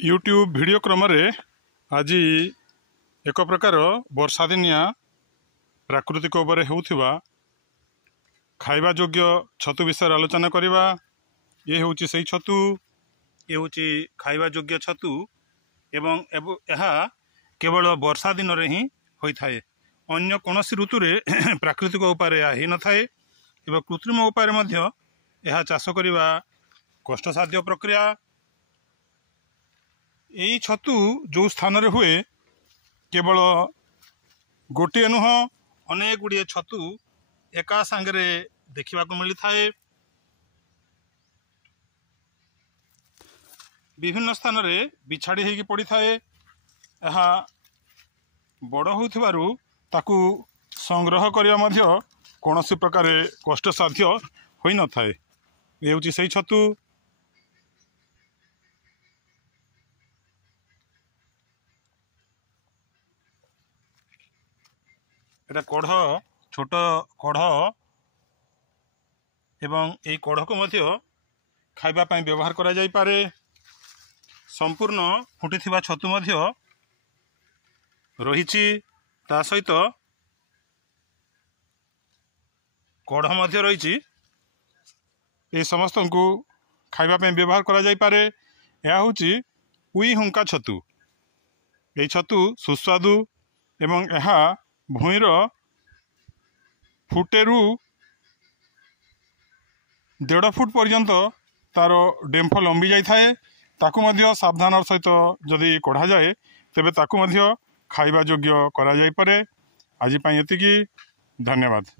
YouTube video क्रम आज एक प्रकार वर्षा दिनिया प्राकृतिक उपर होउथिबा खाइबा योग्य छतु विषय आलोचना करवा। ये हूँ से छतु, ये हूँ खाइबा योग्य छतु एवं यह केवल वर्षा दिन में ही होता है। अन्य कौन ऋतु रे प्राकृतिक उपाय हो न थाए एवं कृत्रिम उपाय यह चाष करवा कष्टसाध्य प्रक्रिया। यही छतु जो स्थान रे हुए केवल गोटे नुह अनेक गुड़िए छतु एका सांगरे देखा मिली थाए। विभिन्न स्थान रे बिछाड़ी होगी पड़ी थाए। यह बड़ होउथिबारु ताकू संग्रह करिया मध्य कौनसी प्रकार कष्टसाध्य होई न थाए। ये हूँ से छतु। एटा कढ़, छोट कढ़ एवं यही कढ़ को मध्य खाइबा पाई व्यवहार करा जाई पारे। संपूर्ण फुटी थिबा छतु मध्य रहिछि, ता सहित कढ़ मध्य रहिछि। ए समस्त को खाइबा पाई व्यवहार करा जाई पारे। यह होछि उई हुंका छतु। ए छतु सुस्वादु एवं यह भूईर फुटेरु 1.5 फुट पर्यंत तार डेम्फ लंबी जाई थाए। ताकू मध्य सावधान सहित जदि कढ़ा जाए तेबे ताकू मध्य खाइबा योग्य करा जाई पारे। आज पई एतिकी, धन्यवाद।